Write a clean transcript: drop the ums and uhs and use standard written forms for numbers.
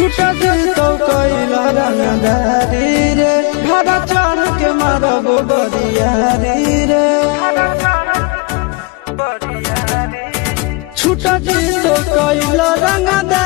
छुटा दिल तो कैला रंगदारी रे भाड़ा चढ़ के मारबो बरियारी रे छुटा दिल तो कैला रंगदारी